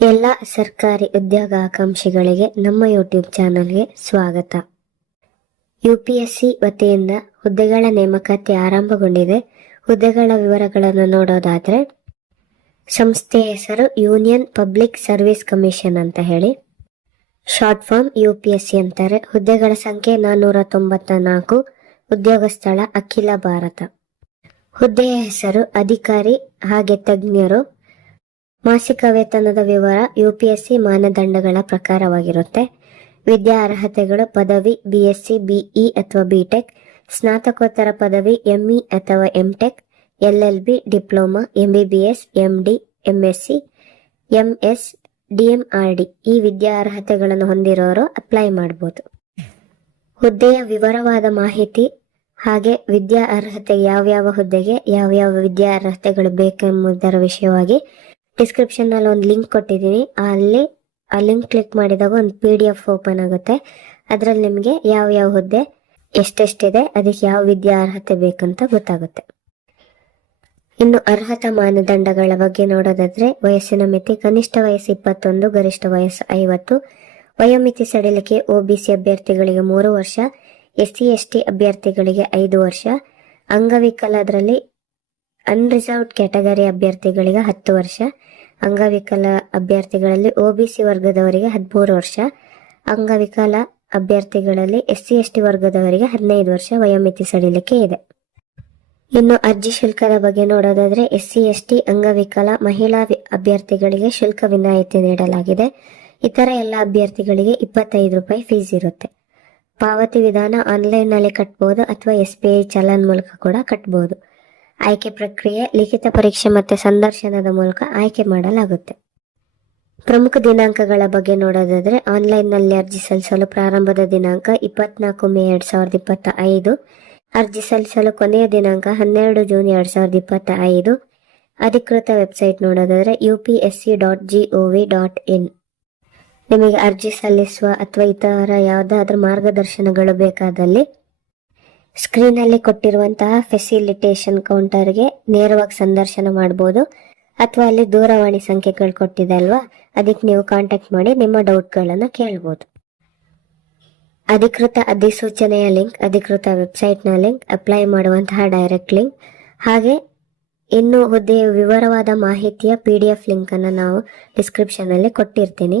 ಎಲ್ಲ ಸರ್ಕಾರಿ ಉದ್ಯೋಗಾಕಾಂಕ್ಷಿಗಳಿಗೆ ನಮ್ಮ ಯೂಟ್ಯೂಬ್ ಚಾನಲ್ಗೆ ಸ್ವಾಗತ. ಯುಪಿಎಸ್ಸಿ ವತಿಯಿಂದ ಹುದ್ದೆಗಳ ನೇಮಕಾತಿ ಆರಂಭಗೊಂಡಿದೆ. ಹುದ್ದೆಗಳ ವಿವರಗಳನ್ನು ನೋಡೋದಾದರೆ, ಸಂಸ್ಥೆಯ ಹೆಸರು ಯೂನಿಯನ್ ಪಬ್ಲಿಕ್ ಸರ್ವಿಸ್ ಕಮಿಷನ್ ಅಂತ ಹೇಳಿ. Short form U P S C ಅಂತಾರೆ. ಹುದ್ದೆಗಳ ಸಂಖ್ಯೆ ನಾನ್ನೂರ ತೊಂಬತ್ತ ನಾಲ್ಕು ಉದ್ಯೋಗ ಸ್ಥಳ ಅಖಿಲ ಭಾರತ. ಹುದ್ದೆಯ ಹೆಸರು ಅಧಿಕಾರಿ ಹಾಗೆ ತಜ್ಞರು ಮಾಸಿಕ ವೇತನದ ವಿವರ ಯುಪಿಎಸ್ಸಿ ಮಾನದಂಡಗಳ ಪ್ರಕಾರವಾಗಿರುತ್ತೆ. ವಿದ್ಯಾ ಅರ್ಹತೆಗಳು ಪದವಿ, ಬಿಎಸ್ಸಿ, ಬಿಇ ಅಥವಾ ಬಿಟೆಕ್, ಸ್ನಾತಕೋತ್ತರ ಪದವಿ, ಎಂಇ ಅಥವಾ MTech, LLB, diploma, MBBS, MD, MSc, MS, DMRD ಈ ವಿದ್ಯಾ ಅರ್ಹತೆಗಳನ್ನು ಹೊಂದಿರೋರು ಅಪ್ಲೈ ಮಾಡ್ಬೋದು. ಹುದ್ದೆಯ ವಿವರವಾದ ಮಾಹಿತಿ ಹಾಗೆ ವಿದ್ಯಾ ಅರ್ಹತೆ ಯಾವ್ಯಾವ ಹುದ್ದೆಗೆ ಯಾವ್ಯಾವ ವಿದ್ಯಾ ಅರ್ಹತೆಗಳು ಬೇಕೆಂಬುದರ ವಿಷಯವಾಗಿ ಡಿಸ್ಕ್ರಿಪ್ಷನ್ನಲ್ಲಿ ಒಂದು ಲಿಂಕ್ ಕೊಟ್ಟಿದ್ದೀನಿ ಅಲ್ಲಿ ಆ ಲಿಂಕ್ ಕ್ಲಿಕ್ ಮಾಡಿದಾಗ ಒಂದು ಪಿ ಡಿ ಎಫ್ ಓಪನ್ ಆಗುತ್ತೆ. ಅದರಲ್ಲಿ ನಿಮಗೆ ಯಾವ ಯಾವ ಹುದ್ದೆ ಎಷ್ಟೆಷ್ಟಿದೆ, ಅದಕ್ಕೆ ಯಾವ ವಿದ್ಯಾ ಅರ್ಹತೆ ಬೇಕಂತ ಗೊತ್ತಾಗುತ್ತೆ. ಇನ್ನು ಅರ್ಹತಾ ಮಾನದಂಡಗಳ ಬಗ್ಗೆ ನೋಡೋದಾದ್ರೆ, ವಯಸ್ಸಿನ ಮಿತಿ, ಕನಿಷ್ಠ ವಯಸ್ಸು ಇಪ್ಪತ್ತೊಂದು, ಗರಿಷ್ಠ ವಯಸ್ಸು ಐವತ್ತು. ವಯೋಮಿತಿ ಸಡಿಲಿಕೆ ಒಬಿಸಿ ಅಭ್ಯರ್ಥಿಗಳಿಗೆ ಮೂರು ವರ್ಷ, ಎಸ್ ಸಿ, ಎಸ್ ಟಿ ಅಭ್ಯರ್ಥಿಗಳಿಗೆ ಐದು ವರ್ಷ. ಅಂಗವಿಕಲದ್ರಲ್ಲಿ ಅನ್ರಿಸರ್ವ್ಡ್ ಕ್ಯಾಟಗರಿ ಅಭ್ಯರ್ಥಿಗಳಿಗೆ ಹತ್ತು ವರ್ಷ, ಅಂಗವಿಕಲ ಅಭ್ಯರ್ಥಿಗಳಲ್ಲಿ ಒಬಿಸಿ ವರ್ಗದವರಿಗೆ ಹದಿಮೂರು ವರ್ಷ, ಅಂಗವಿಕಲ ಅಭ್ಯರ್ಥಿಗಳಲ್ಲಿ ಎಸ್ ಸಿ ಎಸ್ ಟಿ ವರ್ಗದವರಿಗೆ ಹದಿನೈದು ವರ್ಷ ವಯೋಮಿತಿ ಸಡಿಲಿಕೆ ಇದೆ. ಇನ್ನು ಅರ್ಜಿ ಶುಲ್ಕದ ಬಗ್ಗೆ ನೋಡೋದಾದ್ರೆ ಎಸ್ ಸಿ ಎಸ್ ಟಿ ಅಂಗವಿಕಲ ಮಹಿಳಾ ಅಭ್ಯರ್ಥಿಗಳಿಗೆ ಶುಲ್ಕ ವಿನಾಯಿತಿ ನೀಡಲಾಗಿದೆ. ಇತರ ಎಲ್ಲ ಅಭ್ಯರ್ಥಿಗಳಿಗೆ ಇಪ್ಪತ್ತೈದು ರೂಪಾಯಿ ಫೀಸ್ ಇರುತ್ತೆ. ಪಾವತಿ ವಿಧಾನ ಆನ್ಲೈನ್ನಲ್ಲಿ ಕಟ್ಬೋದು ಅಥವಾ ಎಸ್ ಬಿ ಐ ಚಲನ್ ಮೂಲಕ ಕೂಡ ಕಟ್ಬೋದು. ಆಯ್ಕೆ ಪ್ರಕ್ರಿಯೆ, ಲಿಖಿತ ಪರೀಕ್ಷೆ ಮತ್ತು ಸಂದರ್ಶನದ ಮೂಲಕ ಆಯ್ಕೆ ಮಾಡಲಾಗುತ್ತೆ. ಪ್ರಮುಖ ದಿನಾಂಕಗಳ ಬಗ್ಗೆ ನೋಡೋದಾದರೆ, ಆನ್ಲೈನ್ನಲ್ಲಿ ಅರ್ಜಿ ಸಲ್ಲಿಸಲು ಪ್ರಾರಂಭದ ದಿನಾಂಕ ಇಪ್ಪತ್ನಾಲ್ಕು ಮೇ ಎರಡು ಸಾವಿರದ ಇಪ್ಪತ್ತ ಐದು, ಅರ್ಜಿ ಸಲ್ಲಿಸಲು ಕೊನೆಯ ದಿನಾಂಕ ಹನ್ನೆರಡು ಜೂನ್ ಎರಡು ಸಾವಿರದ ಇಪ್ಪತ್ತ ಐದು. ಅಧಿಕೃತ ವೆಬ್ಸೈಟ್ ನೋಡೋದಾದರೆ U P S C dot G O V dot in ನಿಮಗೆ ಅರ್ಜಿ ಸಲ್ಲಿಸುವ ಅಥವಾ ಇತರ ಯಾವುದಾದ್ರೂ ಮಾರ್ಗದರ್ಶನಗಳು ಬೇಕಾದಲ್ಲಿ ಸ್ಕ್ರೀನಲ್ಲಿ ಕೊಟ್ಟಿರುವಂತಹ ಫೆಸಿಲಿಟೇಷನ್ ಕೌಂಟರ್ಗೆ ನೇರವಾಗಿ ಸಂದರ್ಶನ ಮಾಡಬಹುದು ಅಥವಾ ಅಲ್ಲಿ ದೂರವಾಣಿ ಸಂಖ್ಯೆಗಳು ಕೊಟ್ಟಿದೆ ಅಲ್ವಾ? ಅದಕ್ಕೆ ನೀವು ಕಾಂಟ್ಯಾಕ್ಟ್ ಮಾಡಿ ನಿಮ್ಮ ಡೌಟ್ಗಳನ್ನು ಕೇಳ್ಬೋದು. ಅಧಿಕೃತ ಅಧಿಸೂಚನೆಯ ಲಿಂಕ್ ಅಧಿಕೃತ ವೆಬ್ಸೈಟ್ನ ಲಿಂಕ್ ಅಪ್ಲೈ ಮಾಡುವಂತಹ ಡೈರೆಕ್ಟ್ ಲಿಂಕ್ ಹಾಗೆ ಇನ್ನು ಹುದ್ದೆಯ ವಿವರವಾದ ಮಾಹಿತಿಯ ಪಿ ಡಿ ಎಫ್ ಲಿಂಕ್ ಅನ್ನು ನಾವು ಡಿಸ್ಕ್ರಿಪ್ಷನ್ ಅಲ್ಲಿ ಕೊಟ್ಟಿರ್ತೀನಿ.